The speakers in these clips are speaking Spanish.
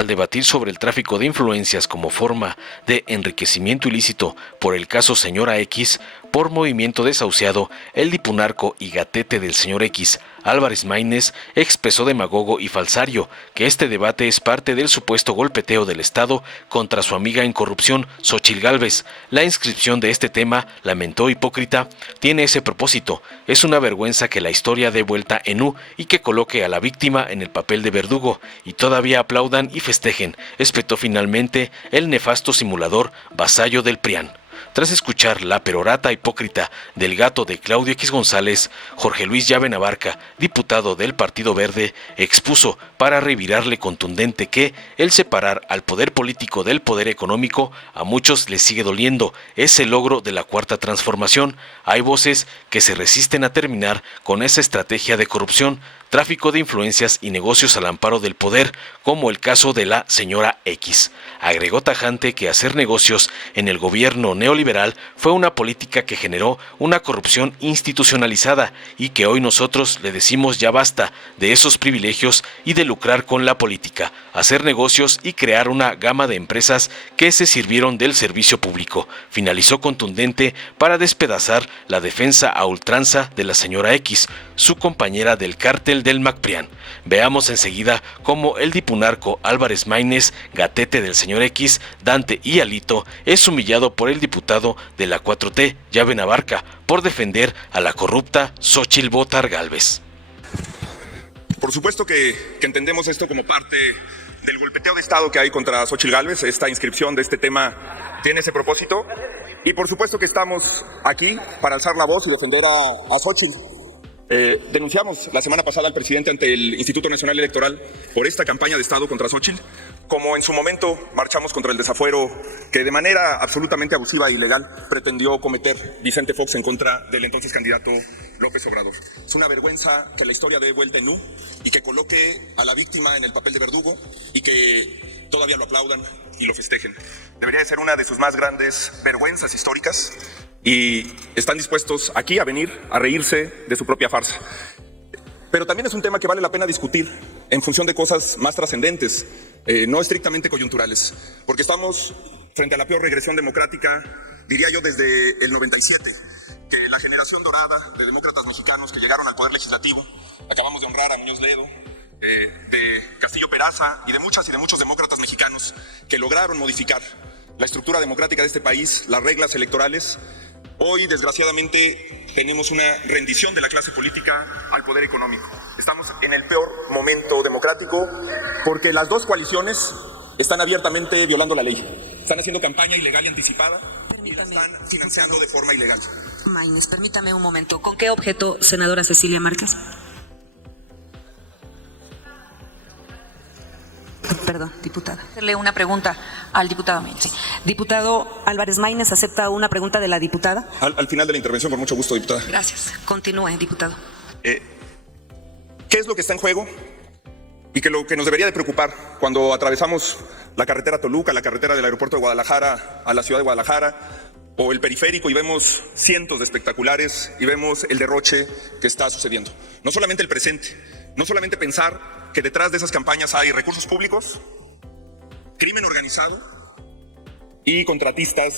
al debatir sobre el tráfico de influencias como forma de enriquecimiento ilícito por el caso Señora X, por movimiento desahuciado, el dipunarco y gatete del señor X, Álvarez Maínez, expresó demagogo y falsario que este debate es parte del supuesto golpeteo del Estado contra su amiga en corrupción, Xóchitl Gálvez. La inscripción de este tema, lamentó Hipócrita, tiene ese propósito. Es una vergüenza que la historia dé vuelta en U y que coloque a la víctima en el papel de verdugo, y todavía aplaudan y festejen, espetó finalmente el nefasto simulador vasallo del PRIAN. Tras escuchar la perorata hipócrita del gato de Claudio X González, Jorge Luis Llave Navarca, diputado del Partido Verde, expuso para revirarle contundente que el separar al poder político del poder económico a muchos les sigue doliendo, es el logro de la Cuarta Transformación. Hay voces que se resisten a terminar con esa estrategia de corrupción, tráfico de influencias y negocios al amparo del poder, como el caso de la señora X. Agregó tajante que hacer negocios en el gobierno neoliberal fue una política que generó una corrupción institucionalizada y que hoy nosotros le decimos ya basta de esos privilegios y de lucrar con la política, hacer negocios y crear una gama de empresas que se sirvieron del servicio público. Finalizó contundente para despedazar la defensa a ultranza de la señora X, su compañera del cártel del MacPrián. Veamos enseguida cómo el dipunarco Álvarez Maínez, gatete del señor X, Dante y Alito, es humillado por el diputado de la 4T, Llave Navarca, por defender a la corrupta Xóchitl Botar Gálvez. Por supuesto que entendemos esto como parte del golpeteo de Estado que hay contra Xóchitl Gálvez. Esta inscripción de este tema tiene ese propósito. Y por supuesto que estamos aquí para alzar la voz y defender a Xóchitl. Denunciamos la semana pasada al presidente ante el Instituto Nacional Electoral por esta campaña de Estado contra Xóchitl, como en su momento marchamos contra el desafuero que de manera absolutamente abusiva e ilegal pretendió cometer Vicente Fox en contra del entonces candidato López Obrador. Es una vergüenza que la historia dé vuelta en U y que coloque a la víctima en el papel de verdugo y que todavía lo aplaudan y lo festejen. Debería de ser una de sus más grandes vergüenzas históricas. Y están dispuestos aquí a venir a reírse de su propia farsa. Pero también es un tema que vale la pena discutir en función de cosas más trascendentes, no estrictamente coyunturales, porque estamos frente a la peor regresión democrática, diría yo, desde el 97, que la generación dorada de demócratas mexicanos que llegaron al poder legislativo, acabamos de honrar a Muñoz Ledo, de Castillo Peraza y de muchos demócratas mexicanos que lograron modificar la estructura democrática de este país, las reglas electorales. Hoy, desgraciadamente, tenemos una rendición de la clase política al poder económico. Estamos en el peor momento democrático porque las dos coaliciones están abiertamente violando la ley. Están haciendo campaña ilegal y anticipada y la están financiando de forma ilegal. Maínez, permítame un momento. ¿Con qué objeto, senadora Cecilia Márquez? Perdón, diputada. Hacerle una pregunta al diputado Maínez. Sí. Diputado Álvarez Maínez, ¿acepta una pregunta de la diputada? Al final de la intervención, con mucho gusto, diputada. Gracias. Continúe, diputado. ¿Qué es lo que está en juego? Y que lo que nos debería de preocupar cuando atravesamos la carretera Toluca, la carretera del aeropuerto de Guadalajara a la ciudad de Guadalajara, o el periférico, y vemos cientos de espectaculares y vemos el derroche que está sucediendo. No solamente el presente, no solamente pensar que detrás de esas campañas hay recursos públicos, crimen organizado y contratistas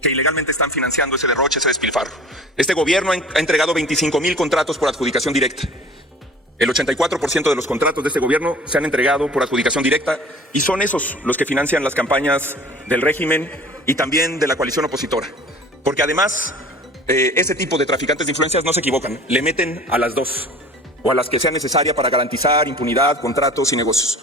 que ilegalmente están financiando ese derroche, ese despilfarro. Este gobierno ha entregado 25,000 contratos por adjudicación directa. El 84% de los contratos de este gobierno se han entregado por adjudicación directa y son esos los que financian las campañas del régimen y también de la coalición opositora. Porque además, ese tipo de traficantes de influencias no se equivocan, le meten a las dos, o a las que sea necesaria para garantizar impunidad, contratos y negocios.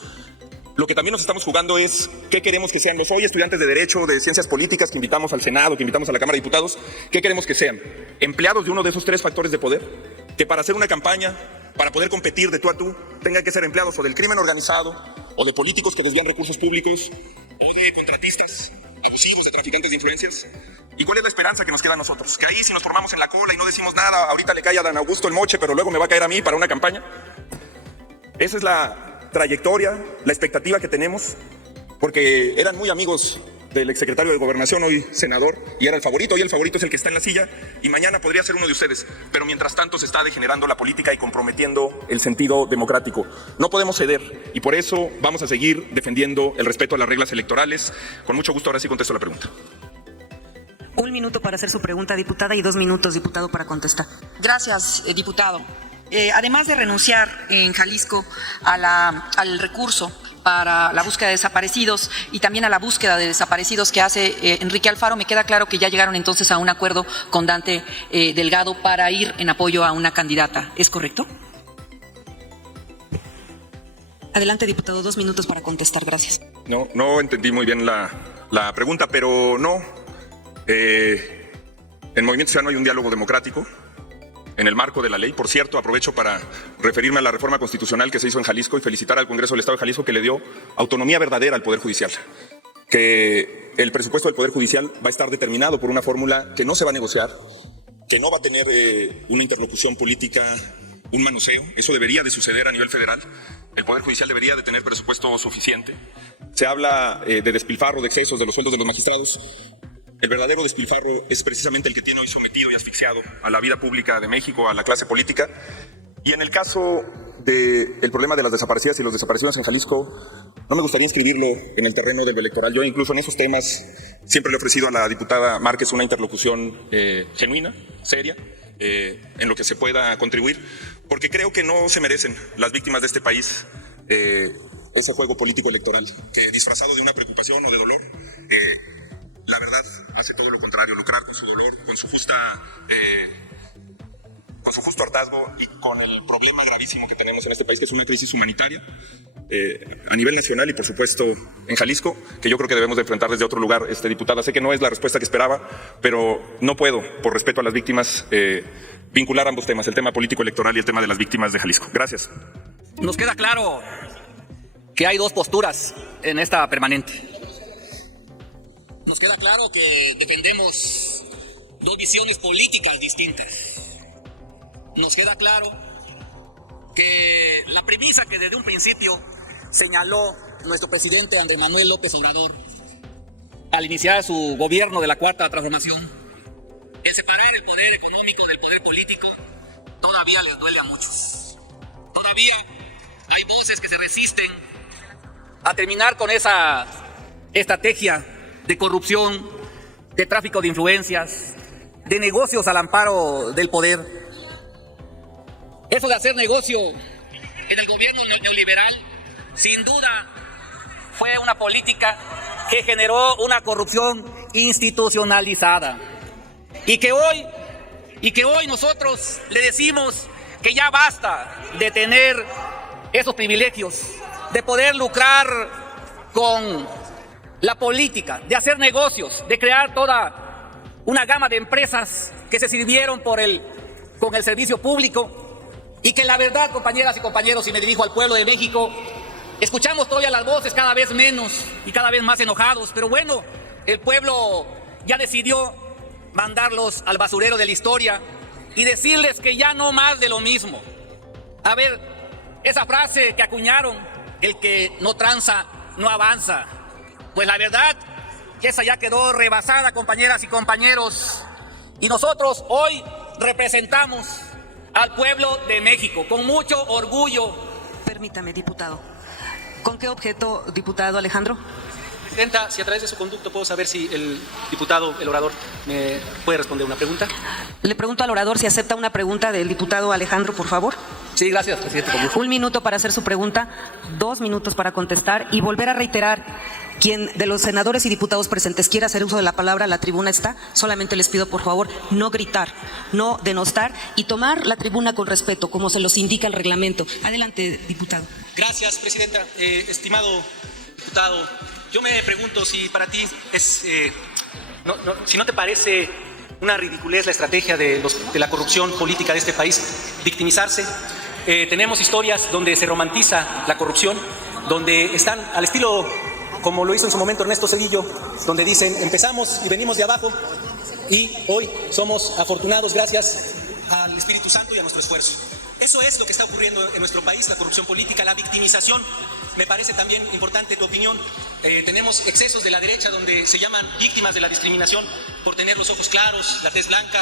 Lo que también nos estamos jugando es qué queremos que sean los hoy estudiantes de Derecho, de Ciencias Políticas, que invitamos al Senado, que invitamos a la Cámara de Diputados, qué queremos que sean. Empleados de uno de esos tres factores de poder, que para hacer una campaña, para poder competir de tú a tú, tengan que ser empleados o del crimen organizado, o de políticos que desvían recursos públicos, o de contratistas abusivos, de traficantes de influencias. ¿Y cuál es la esperanza que nos queda a nosotros? Que ahí, si nos formamos en la cola y no decimos nada, ahorita le cae a Dan Augusto el moche, pero luego me va a caer a mí para una campaña. Esa es la trayectoria, la expectativa que tenemos, porque eran muy amigos del exsecretario de Gobernación, hoy senador, y era el favorito. Hoy el favorito es el que está en la silla y mañana podría ser uno de ustedes. Pero mientras tanto se está degenerando la política y comprometiendo el sentido democrático. No podemos ceder y por eso vamos a seguir defendiendo el respeto a las reglas electorales. Con mucho gusto, ahora sí contesto la pregunta. 1 minuto para hacer su pregunta, diputada, y 2 minutos, diputado, para contestar. Gracias, diputado. Además de renunciar en Jalisco al recurso para la búsqueda de desaparecidos y también a la búsqueda de desaparecidos que hace Enrique Alfaro, me queda claro que ya llegaron entonces a un acuerdo con Dante Delgado para ir en apoyo a una candidata. ¿Es correcto? Adelante, diputado, 2 minutos para contestar. Gracias. No entendí muy bien la pregunta, pero no. En Movimiento Ciudadano hay un diálogo democrático en el marco de la ley. Por cierto, aprovecho para referirme a la reforma constitucional que se hizo en Jalisco y felicitar al Congreso del Estado de Jalisco, que le dio autonomía verdadera al Poder Judicial. Que el presupuesto del Poder Judicial va a estar determinado por una fórmula que no se va a negociar, que no va a tener una interlocución política, un manoseo. Eso debería de suceder a nivel federal. El Poder Judicial debería de tener presupuesto suficiente. Se habla de despilfarro, de excesos de los sueldos de los magistrados. El verdadero despilfarro es precisamente el que tiene hoy sometido y asfixiado a la vida pública de México, a la clase política. Y en el caso del problema de las desaparecidas y los desaparecidos en Jalisco, no me gustaría inscribirlo en el terreno del electoral. Yo incluso en esos temas siempre le he ofrecido a la diputada Márquez una interlocución genuina, seria, en lo que se pueda contribuir, porque creo que no se merecen las víctimas de este país ese juego político electoral, que disfrazado de una preocupación o de dolor, la verdad hace todo lo contrario, lucrar con su dolor, con su justo hartazgo y con el problema gravísimo que tenemos en este país, que es una crisis humanitaria a nivel nacional y por supuesto en Jalisco, que yo creo que debemos de enfrentar desde otro lugar, diputada. Sé que no es la respuesta que esperaba, pero no puedo, por respeto a las víctimas, vincular ambos temas, el tema político electoral y el tema de las víctimas de Jalisco. Gracias. Nos queda claro que hay dos posturas en esta permanente. Nos queda claro que defendemos dos visiones políticas distintas. Nos queda claro que la premisa que desde un principio señaló nuestro presidente Andrés Manuel López Obrador al iniciar su gobierno de la Cuarta Transformación, el separar el poder económico del poder político, todavía les duele a muchos. Todavía hay voces que se resisten a terminar con esa estrategia de corrupción, de tráfico de influencias, de negocios al amparo del poder. Eso de hacer negocio en el gobierno neoliberal, sin duda, fue una política que generó una corrupción institucionalizada. Y que hoy nosotros le decimos que ya basta de tener esos privilegios, de poder lucrar con la política, de hacer negocios, de crear toda una gama de empresas que se sirvieron con el servicio público. Y que la verdad, compañeras y compañeros, y me dirijo al pueblo de México, escuchamos todavía las voces cada vez menos y cada vez más enojados. Pero bueno, el pueblo ya decidió mandarlos al basurero de la historia y decirles que ya no más de lo mismo. A ver, esa frase que acuñaron, el que no tranza, no avanza. Pues la verdad que esa ya quedó rebasada, compañeras y compañeros. Y nosotros hoy representamos al pueblo de México con mucho orgullo. Permítame, diputado. ¿Con qué objeto, diputado Alejandro? Presidenta, si a través de su conducto puedo saber si el diputado, el orador, me puede responder una pregunta. Le pregunto al orador si acepta una pregunta del diputado Alejandro, por favor. Sí, gracias, presidente. 1 minuto para hacer su pregunta, 2 minutos para contestar y volver a reiterar, quien de los senadores y diputados presentes quiera hacer uso de la palabra, la tribuna está. Solamente les pido, por favor, no gritar, no denostar y tomar la tribuna con respeto, como se los indica el reglamento. Adelante, diputado. Gracias, presidenta. Estimado diputado, yo me pregunto si para ti es, si no te parece una ridiculez la estrategia de la corrupción política de este país, victimizarse. Tenemos historias donde se romantiza la corrupción, donde están al estilo, como lo hizo en su momento Ernesto Zedillo, donde dicen empezamos y venimos de abajo y hoy somos afortunados gracias al Espíritu Santo y a nuestro esfuerzo. Eso es lo que está ocurriendo en nuestro país, la corrupción política, la victimización me parece también importante tu opinión. Tenemos excesos de la derecha donde se llaman víctimas de la discriminación por tener los ojos claros, la tez blanca.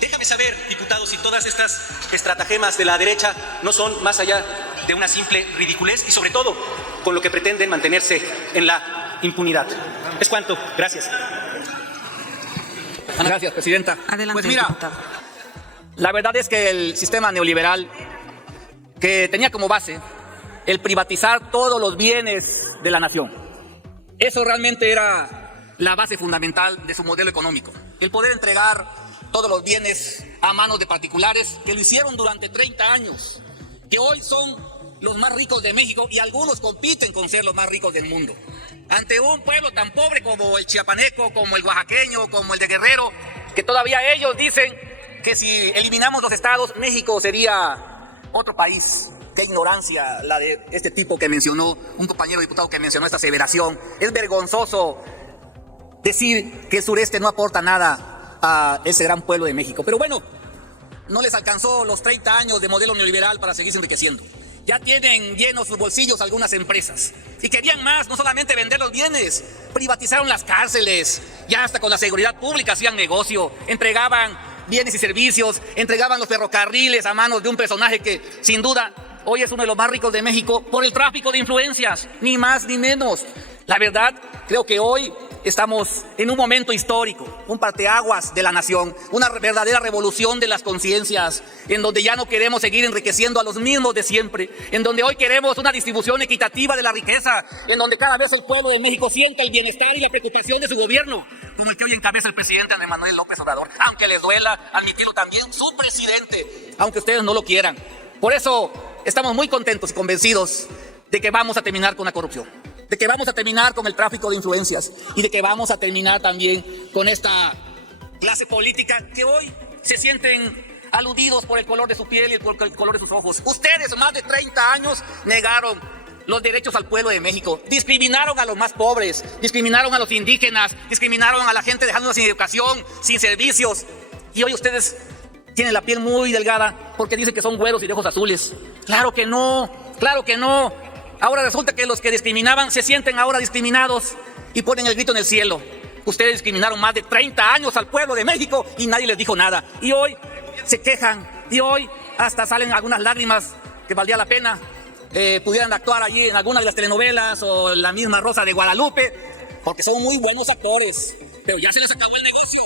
Déjame saber, diputado, si todas estas estratagemas de la derecha no son más allá de una simple ridiculez y sobre todo con lo que pretenden mantenerse en la impunidad. Es cuanto. Gracias. Gracias, presidenta. Adelante, Pues mira, diputado. la verdad es que el sistema neoliberal, que tenía como base el privatizar todos los bienes de la nación, eso realmente era la base fundamental de su modelo económico. El poder entregar todos los bienes a manos de particulares que lo hicieron durante 30 años, que hoy son los más ricos de México y algunos compiten con ser los más ricos del mundo. Ante un pueblo tan pobre como el chiapaneco, como el oaxaqueño, como el de Guerrero, que todavía ellos dicen que si eliminamos los estados, México sería otro país. Qué ignorancia la de este tipo que mencionó, un compañero diputado que mencionó esta aseveración. Es vergonzoso decir que el sureste no aporta nada a ese gran pueblo de México. Pero bueno, no les alcanzó los 30 años de modelo neoliberal para seguirse enriqueciendo. Ya tienen llenos sus bolsillos algunas empresas. Y querían más, no solamente vender los bienes, privatizaron las cárceles, ya hasta con la seguridad pública hacían negocio, entregaban bienes y servicios, entregaban los ferrocarriles a manos de un personaje que, sin duda, hoy es uno de los más ricos de México por el tráfico de influencias, ni más ni menos. La verdad, creo que hoy estamos en un momento histórico, un parteaguas de la nación, una verdadera revolución de las conciencias, en donde ya no queremos seguir enriqueciendo a los mismos de siempre, en donde hoy queremos una distribución equitativa de la riqueza, en donde cada vez el pueblo de México sienta el bienestar y la preocupación de su gobierno, como el que hoy encabeza el presidente Andrés Manuel López Obrador, aunque les duela admitirlo también su presidente, aunque ustedes no lo quieran. Por eso estamos muy contentos y convencidos de que vamos a terminar con la corrupción, de que vamos a terminar con el tráfico de influencias y de que vamos a terminar también con esta clase política que hoy se sienten aludidos por el color de su piel y por el color de sus ojos. Ustedes, más de 30 años, negaron los derechos al pueblo de México, discriminaron a los más pobres, discriminaron a los indígenas, discriminaron a la gente dejándonos sin educación, sin servicios. Y hoy ustedes tienen la piel muy delgada porque dicen que son güeros y de ojos azules. Claro que no, claro que no. Ahora resulta que los que discriminaban se sienten ahora discriminados y ponen el grito en el cielo. Ustedes discriminaron más de 30 años al pueblo de México y nadie les dijo nada. Y hoy se quejan y hoy hasta salen algunas lágrimas que valdría la pena pudieran actuar allí en alguna de las telenovelas o la misma Rosa de Guadalupe, porque son muy buenos actores, pero ya se les acabó el negocio.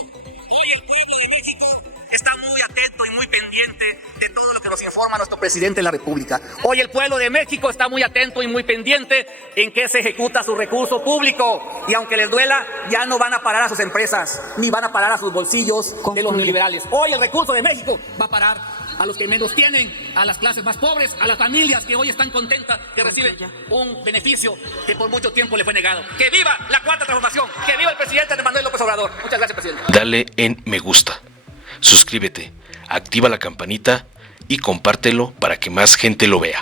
Hoy el pueblo de México está muy atento y muy pendiente de todo lo que nos informa nuestro presidente de la República. Hoy el pueblo de México está muy atento y muy pendiente en qué se ejecuta su recurso público. Y aunque les duela, ya no van a parar a sus empresas, ni van a parar a sus bolsillos de los neoliberales. Hoy el recurso de México va a parar a los que menos tienen, a las clases más pobres, a las familias que hoy están contentas, que reciben un beneficio que por mucho tiempo le fue negado. ¡Que viva la Cuarta Transformación! ¡Que viva el presidente Andrés Manuel López Obrador! Muchas gracias, presidente. Dale en me gusta, suscríbete, activa la campanita y compártelo para que más gente lo vea.